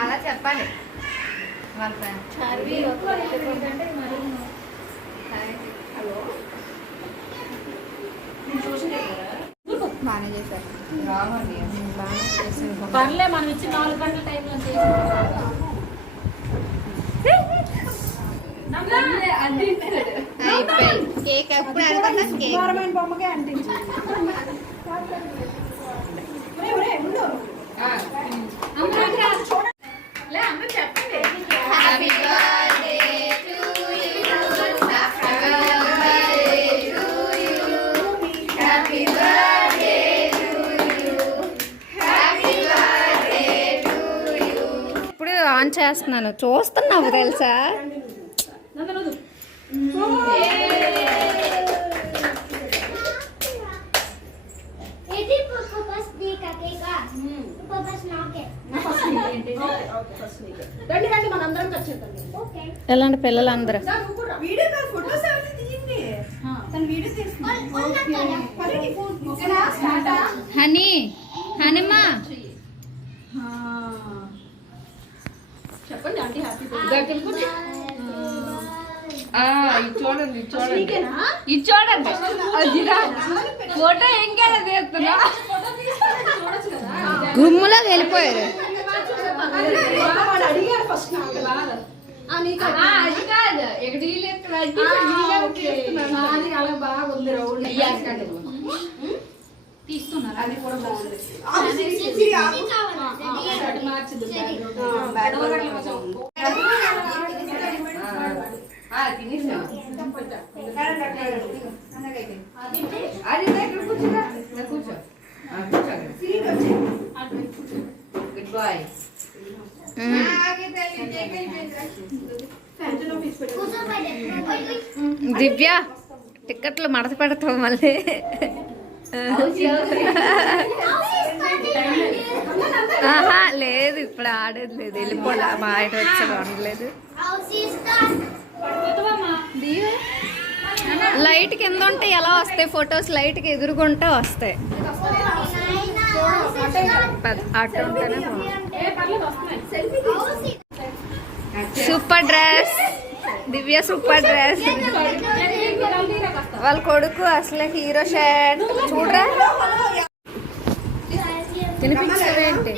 అలా చెప్పాలి. వాళ్ళ ఫ్రెండ్ హలో? బాగానే చేశారు. రావండి. బాగానే చేశారు. పర్లే మనం ఇచ్చి నాలుగు గంటల టైంలో చేసి అయిపోయింది. కేక్ ఎప్పుడు అనుకున్నా కేక్ గవర్నమెంట్ బొమ్మకే అంటించి ఇప్పుడు ఆన్ చేస్తున్నాను. చూస్తున్నావు తెలుసా? ఓకేనా స్టార్ట్ హనీ హనుమా. చెప్పండి ఆంటీ హ్యాపీ చూడండి చూడండి. ఇది చూడండి. ఫోటో ఇంకేలా తీస్తున్నా గుమ్ములో వెళ్ళిపోయారు. వాడు అడిగారు ఫస్ట్ నాకు దివ్య టిక్కెట్లు మడత పెడతాం మళ్ళీ. ఆహా లేదు ఇప్పుడు ఆడేది లేదు. వెళ్ళిపోలే మా ఆయన వచ్చాడు అనలేదు లైట్ కింద ఉంటే ఎలా వస్తాయి ఫొటోస్ లైట్కి ఎదురుగుంటే వస్తాయి. Super dress. Divya super dress. వాళ్ళ కొడుకు అసలు హీరో షర్ట్ చూడరా? తినిపించదేంటి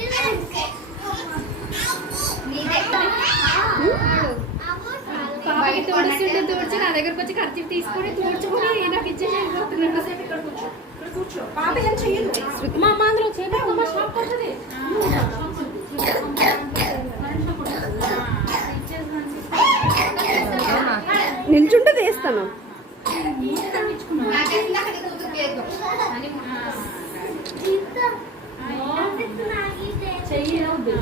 బాగా తుడుచుంటే తుడిచి నా దగ్గరకు వచ్చి ఖర్చు తీసుకొని నాకు ఇచ్చేసి వెళ్ళిపోతున్నాడు కూర్చో. పాప ఏం చెయ్యదు మా అమ్మ చెయ్యదు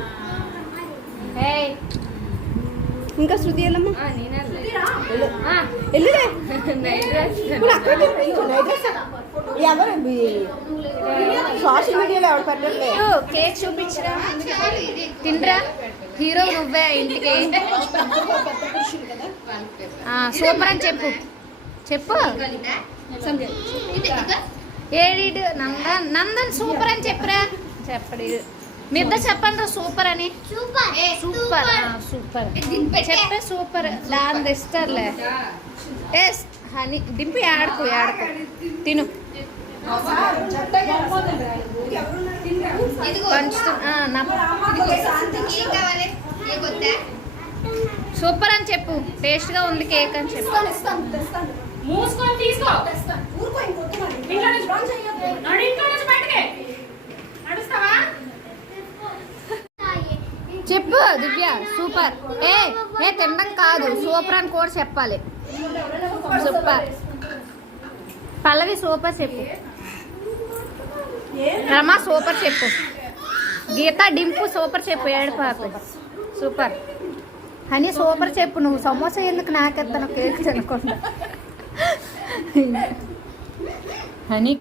ఇంకా శృతి వెళ్ళమ్మా? ఆ, నేనే వెళ్ళలేదు. వెళ్ళులే ఎవరు సోషల్ మీడియాలో ఎవరు పెట్టట్లేదు కేక్ చూపించరా తినరా హీరో నువ్వే ఇంటికి. సూపర్ అని చెప్పు. చెప్పు. ఏడి నందన్ నందన్ సూపర్ అని చెప్పురా. చెప్పడు. మీ ఇద్దరు చెప్పండి సూపర్ అని. సూపర్. సూపర్. చెప్పే సూపర్. లాంది ఇస్తారులే. ఎస్ హనీ దింపి ఆడుకో ఆడుకో తిను. సూపర్ అని చెప్పు. టేస్ట్గా ఉంది కేక్ అని చెప్పు. మూసుకొని తీసుకో. ఇంట్లో నుంచి నడు ఇంట్లో నుంచి బయటకి. నడుస్తావా? చెప్పు దివ్య. సూపర్. ఏ ఏ తినడం కాదు. సూపర్ అని కూడా చెప్పాలి. సూపర్. పల్లవి సూపర్ చెప్పు. రమా సూపర్ చెప్పు. గీత డింపు సూపర్ చెప్పు ఏడు పాప. సూపర్. హనీ సూపర్ చెప్పు నువ్వు. సమోసా ఎందుకు నాకెత్తాను కేక్ తినకుండా. హనీ